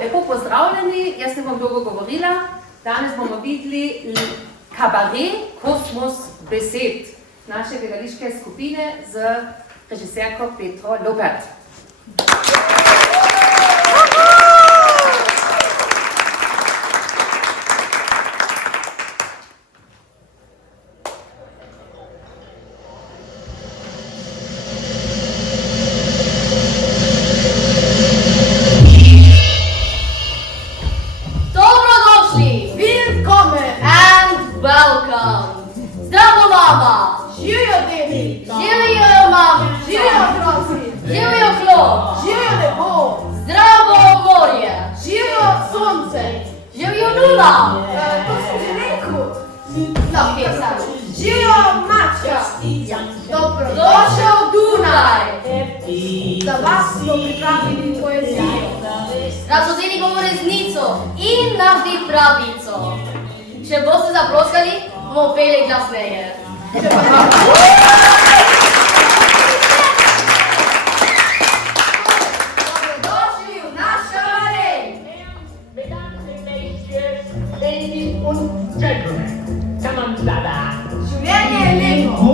Lepo pozdravljeni, jaz ne bom dolgo govorila. Danes bomo videli kabaret Kosmos besed naše gledališke skupine z režiserko Petro Lobert. Razsodili bomo resnico in navdi pravico. Če boste zaploskali, bomo peli glasneje. Dobrodošli v naš kabaret. Ladies and gentlemen, come on, Dada. Življenje je lepo.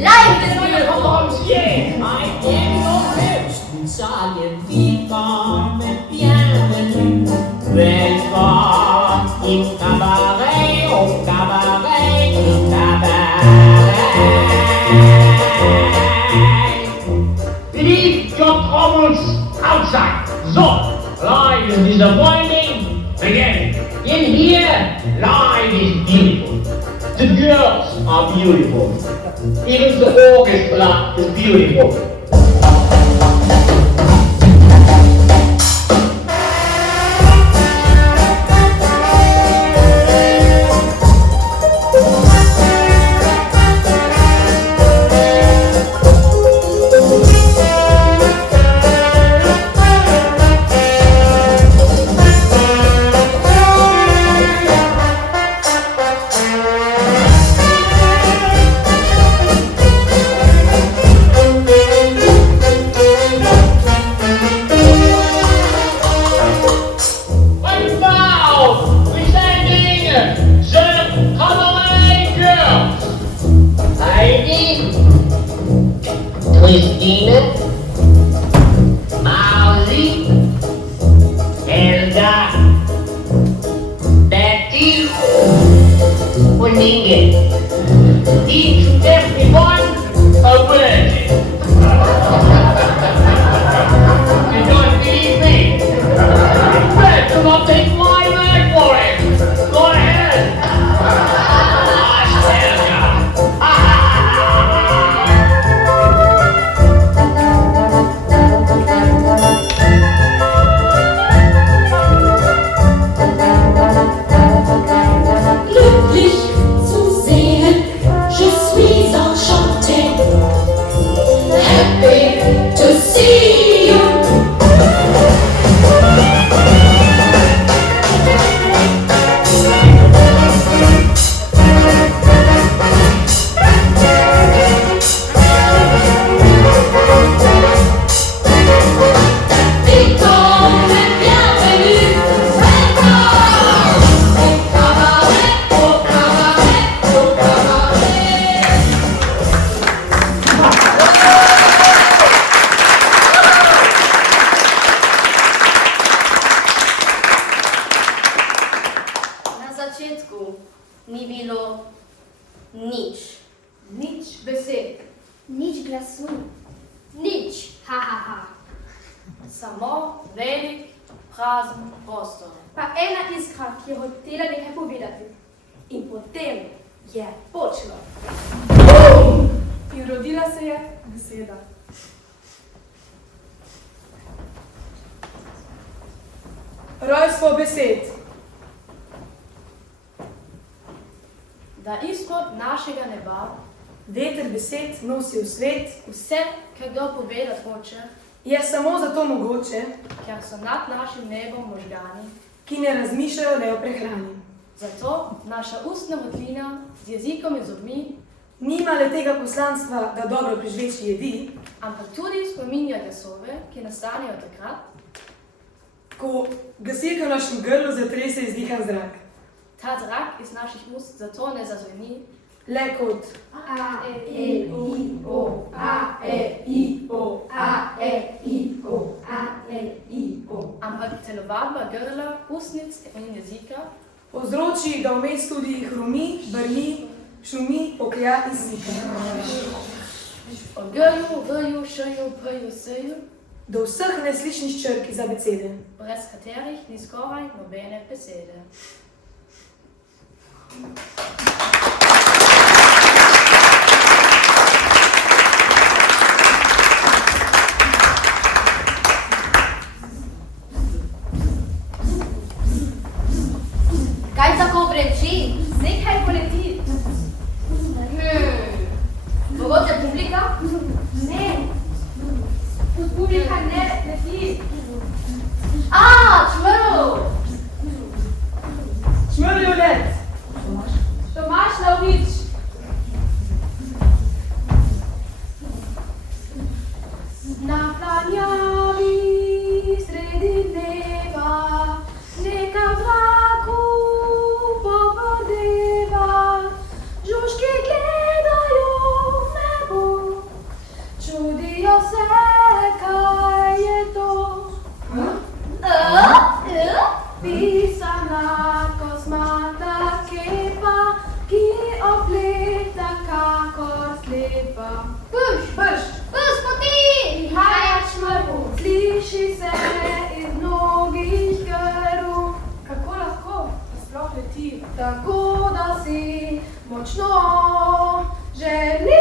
Life is beautiful. Yes, I am your host. Soyez vivants, bienvenue. Welcome in cabaret, au cabaret, au cabaret. Leave your troubles outside. So, life is disappointing. Again, in here, life is beautiful. The girls are beautiful. Even the orchestra is beautiful. Christine, Mausi, Helga, Betty, und Inge. Each and every one a virgin. You don't believe me? Well, do not take my word for it. Go ahead. Ask Helga. Ni bilo nič. Nič besed. Nič glasu. Nič. Ha, ha, ha. Samo velik, prazen prostor. Pa ena iskra, ki je hotela nekaj povedati. In potem je počelo. In rodila se je beseda. Rojstvo besed. Da izpod našega neba Veter besed nosi v svet, Vse, kar kdo povedati hoče, je samo zato mogoče, ker so nad našim nebom možgani. ki ne razmišljajo le o prehrani. Zato naša ustna votlina z jezikom in zobmi, Nima le tega poslanstva, da dobro prežveči jedi, ampak tudi spominja glasove, ki nastanejo takrat, ko gasilka v našem grlu zatrese izdihan zrak. ta zrak iz naših ust zato ne zazveni, Le kot A, E, I, O, A, E, I, O, A, E, I, O, A, E, I, O. ampak telovadba grla, ustnic in jezika povzroči, da vmes tudi hrumi, brni, šumi, poklja in sika. o grju, vrju, šrju, prju, srju, Do vseh neslišnih črk iz abecede. brez katerih ni skoraj nobene besede. Kaj tako vreči? Nekaj poleti. Mogoče publika? Ne. Publika ne leti. A, čmrl! Čmrljo let! Tomaž Lavrič. Na planjavi sredi dneva neka vlaku popodeva. Žužki gledajo v nebo, čudijo se, kaj je to. Pisana kosmata kepa, ki opleta kakor slepa. Brž! Gospodi! Prihaja čmrl, sliši se iz mnogih grl. Kako lahko da sploh leti? Tako da si močno želi.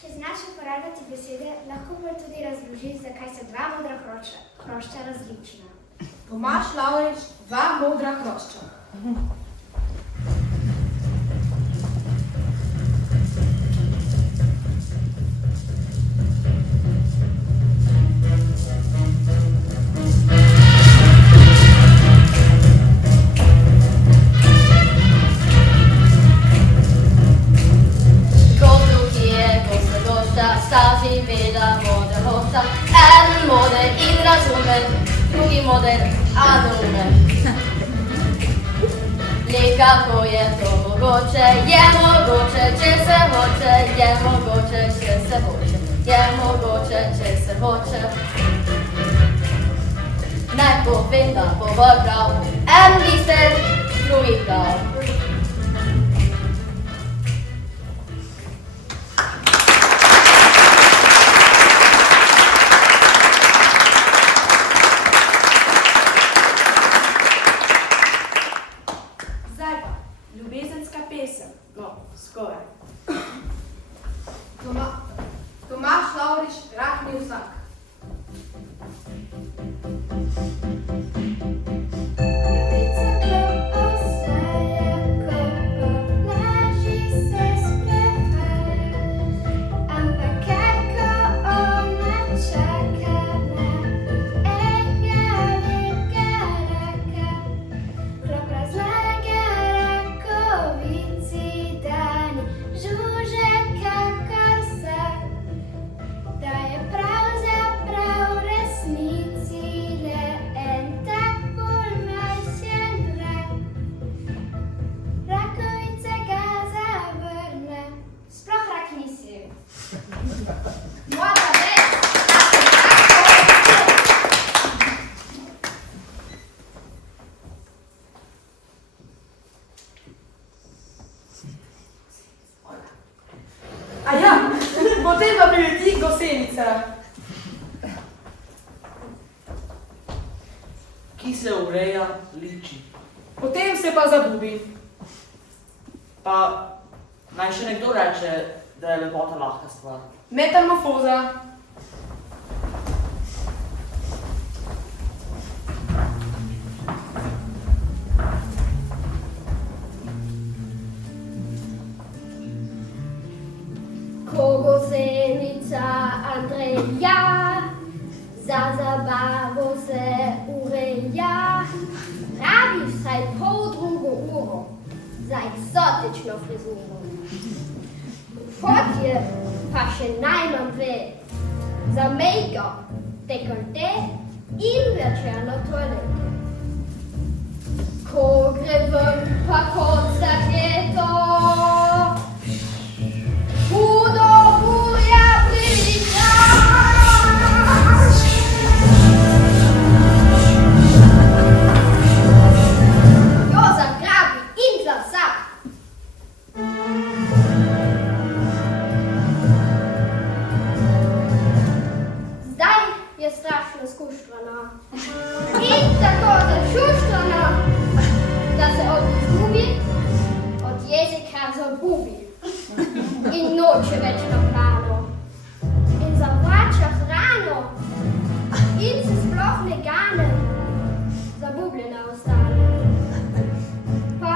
Če znaš uporabljati besede, lahko pa tudi razložiš, zakaj so dva modra hrošča različna. Tomaž Lavrič, dva modra hrošča. En model in razumen, drugi model anumen. Le kako je to mogoče, če se hoče, je mogoče, če se hoče, je mogoče, če se hoče. Naj povem, da bo bolj prav, en biser, drugi prav. Ljubezenska pesem. No, skoraj. Tomaž Lavrič, rak ni vsak. A ja, potem pa prileti gosenica. Ki se ureja, liči. Potem se pa zabubi. Pa Naj še nekdo reče, da je lepota lahka stvar. Metamorfoza. Kogosenica Andreja, za zabavo se ureja, rabi vsaj poldrugo uro za eksotično frizuro. Fotje pa še najmanj ve za make-up, dekolte in večerno toaleto. Ko gre ven pa kot zakleto, hudo burja prilica. Jo zagrabi in glasa. Zdaj je strašno skuštrana in tako zašuštrana, da se izgubi, od jezika zagubi in noče več na plano in zavrača hrano in se sploh ne gane, zabubljena ostane. Pa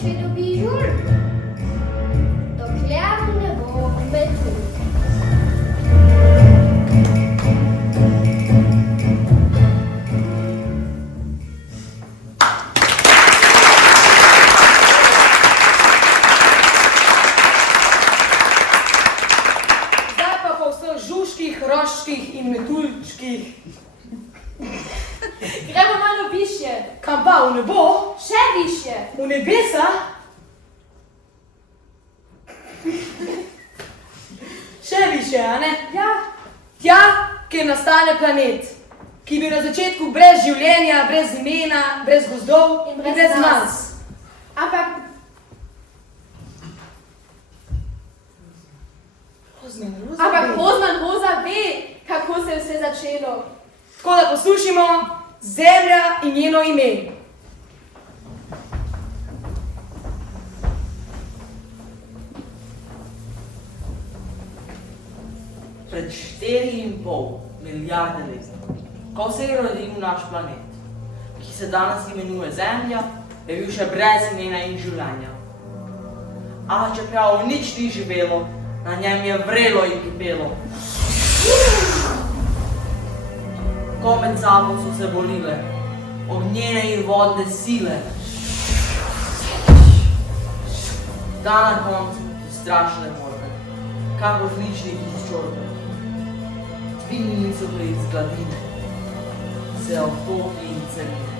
če dobi žul, dokler ne bo metul. Roških in metuljčkih. Gremo malo višje. Kam pa, v nebo? Še višje. V nebesa? Še višje, a ne? Ja. Tja, kjer nastane planet, ki bi na začetku brez življenja, brez imena, brez gozdov in brez nas. Ampak Kozman Roza ve, kako se je vse začelo. Tako da poslušimo Zemlja in njeno ime. Pred 4,5 milijarde let, ko se je rodil naš planet, ki se danes imenuje Zemlja, je bil še brez imena in življenja. A čeprav nič ni živelo, na njem je vrelo in kipelo. Ko med sabo so se bolile ognjene in vodne sile, da na koncu strašne morbe, kakor zličnih iz čorbe, dvignili so bili iz gladine, se otoki in celine.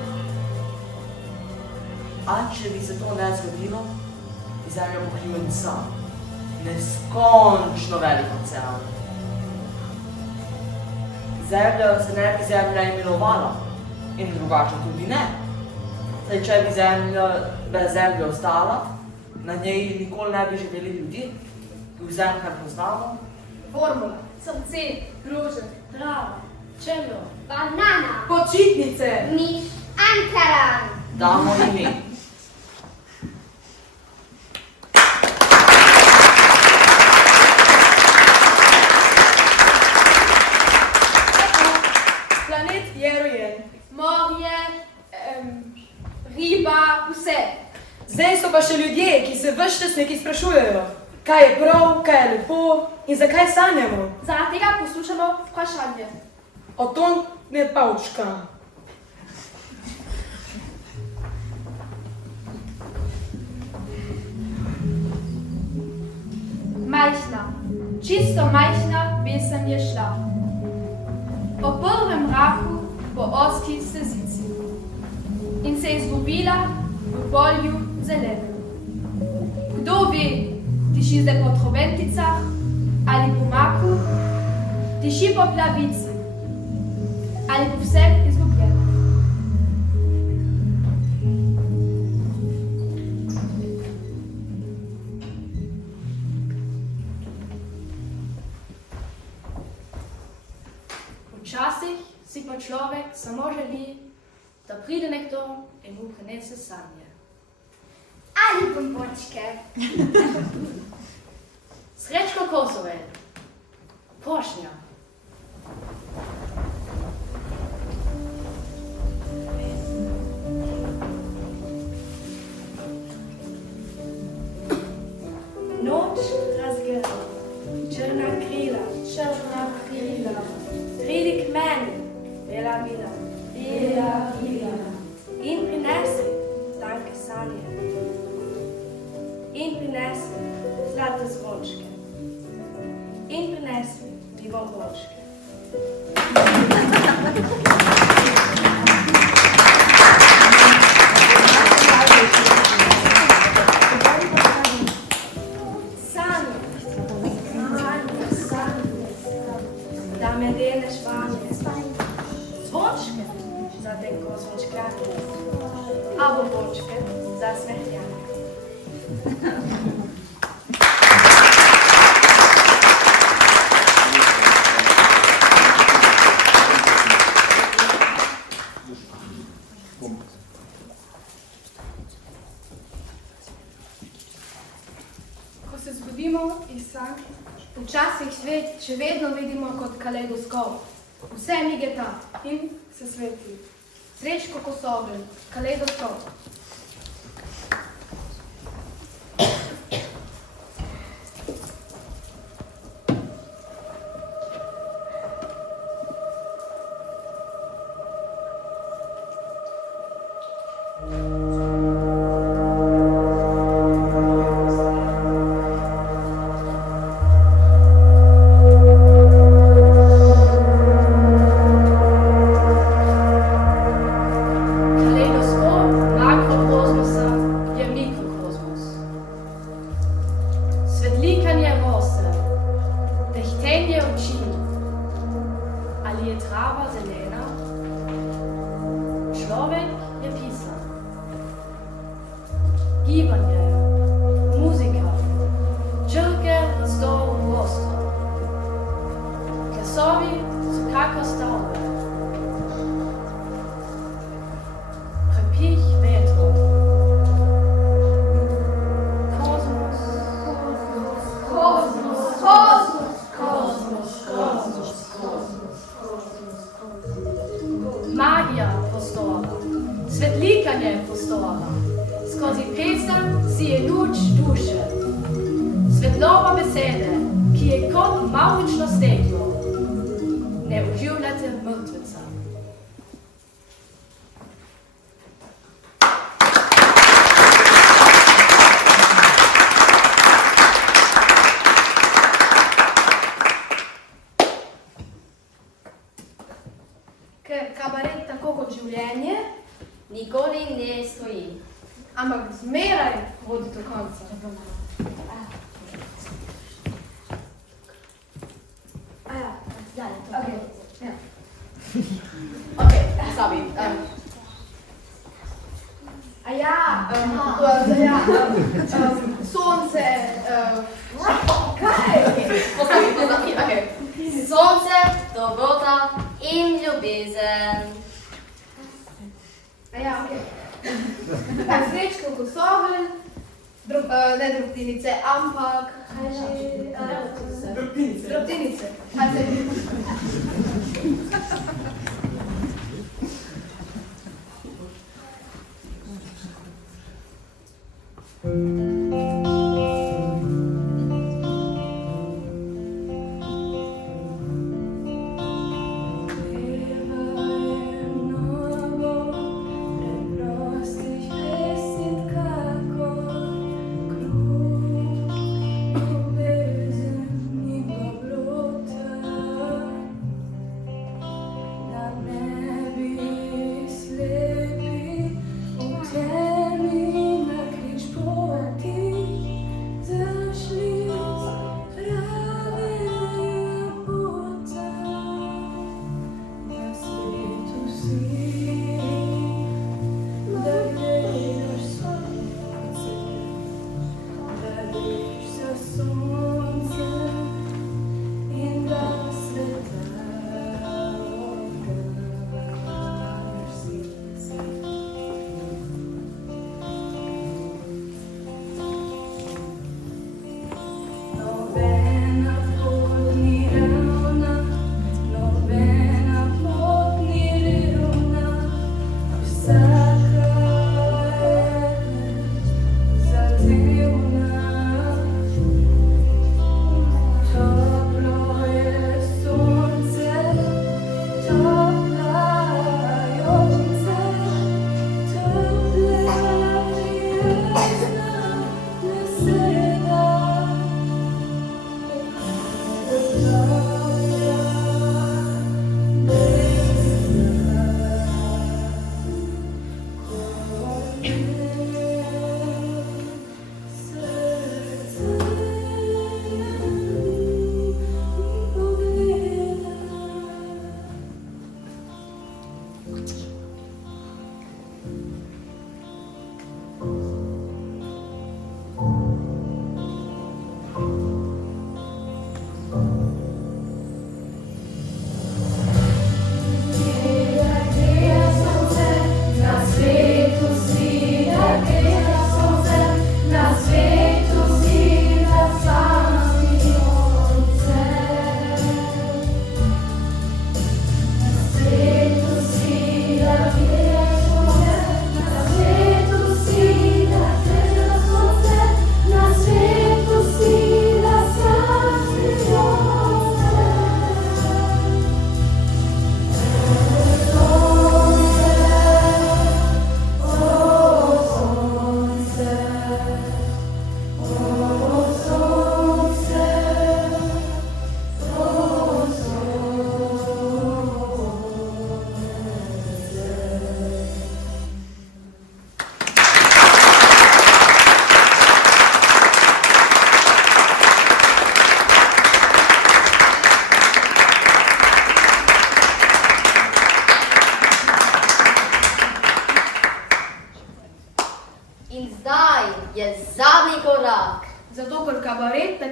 A če bi se to ne zgodilo, bi Zemlja pokril sam, neskončno velik ocean. Zemlja se ne bi Zemlja imenovala in drugače tudi ne. Saj če bi Zemlja bez Zemlje ostala, na njej nikoli ne bi živeli ljudje, ki vzem, kar poznamo. Formula, srce, rože, trava, čelo, Banana, Počitnice. miš, Ankaran. Damo ime. Planet je rojen. morje, riba, vse. Zdaj so pa še ljudje, ki se ves čas nekaj sprašujejo, kaj je prav, kaj je lepo in zakaj sanjamo. Zaradi tega poslušamo vprašanje. O tom ne pavčka. Majhna, čisto majhna pesem je šla. Po prvem mraku po ozki stezici in se je izgubila v polju zelenem. Kdo ve, tiši zdaj po trobenticah ali po maku, tiši po plavici ali po vsem izgubljenem. Včasih si pa človek samo želi, da pride nekdo in mu prinese sanje. Ali bombočke. krila, črna krila, črna krila. Pridi k meni, bela vila, bela vila. In prinesi tanke sanje. In prinesi zlate zvončke. In prinesi mi bombončke. Da me deleš vanje, zvončke za tenko zvončkljake, a bombončke za smehljake. Ko se zbudimo iz sanj, včasih svet še vedno vidimo kot kaleidoskop. Vse migeta in se svetli. Srečko Kosovelj, kaleidoskop. Kabaret tako kot življenje nikoli ne stoji. Ampak zmeraj vodi do konca. Sonce, Sonce, dobrota in ljubezen. Srečko Kosovelj, ne drobtinice, ampak kaj že? Drobtinice.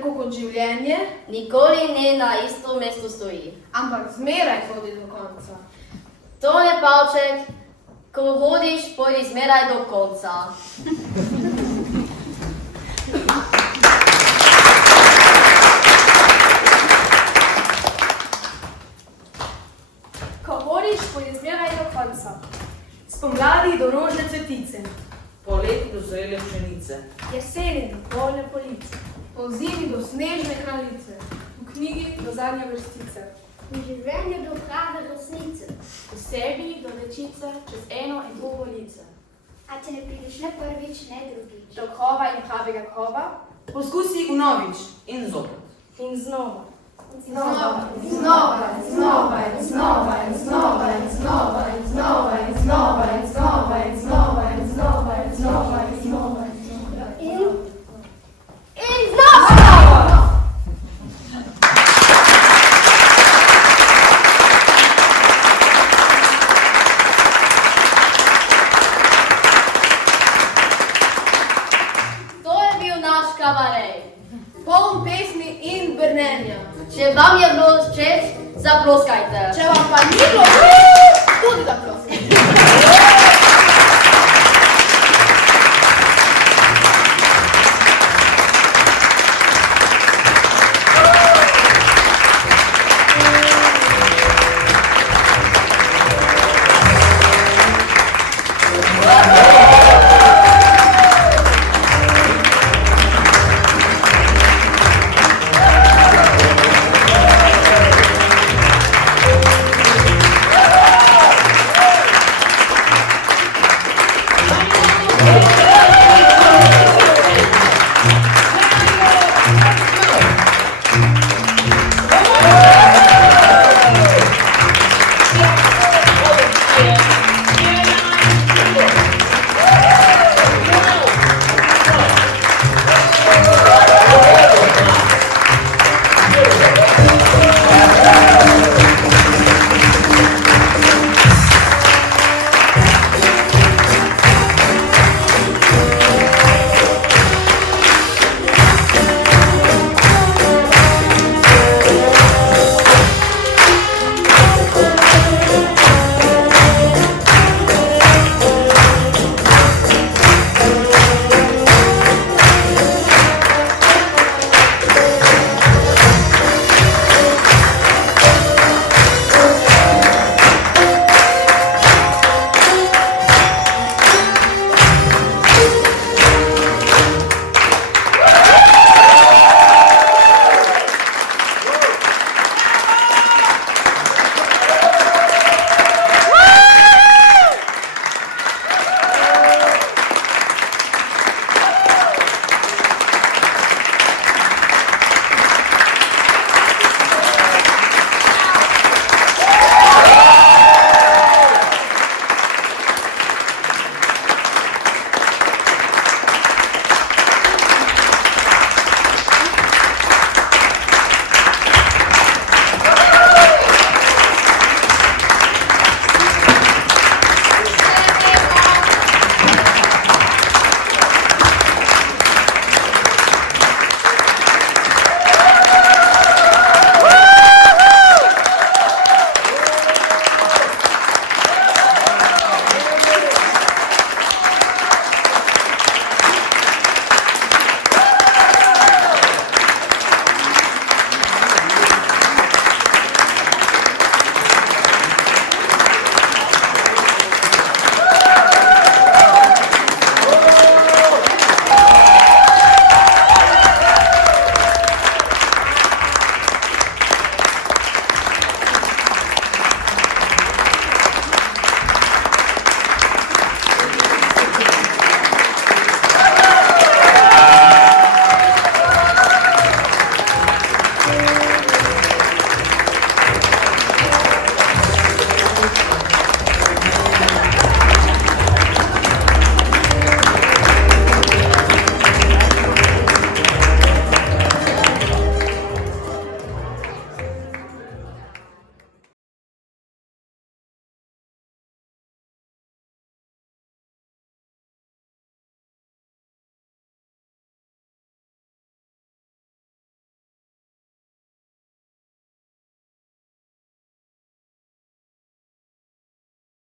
tako kot življenje, nikoli ne na isto mesto stoji. ampak zmeraj hodi do konca. Tone Pavček, ko hodiš, pojdi zmeraj do konca. Ko hodiš, pojdi zmeraj do konca. Spomladi do rožne cvetice, Poleti do zrele pšenice. Jeseni do polne police. po zimi do snežne kraljice. V knjigi do zadnje vrstice. V življenju do prave resnice. V sebi do rečice čez eno in drugo lice. A če ne prideš ne prvič, ne drugič. Do krova in pravega krova. Poskusi vnovič. In zopet. In znova. Znova, znova, znova, znova, znova, znova, znova, znova, znova, znova, znova, znova, znova. In znova! To je bil naš kabaret. Poln pesmi in brnenja. Če vam je bilo všeč, zaploskajte. Če vam pa ni bilo, tudi zaploskajte.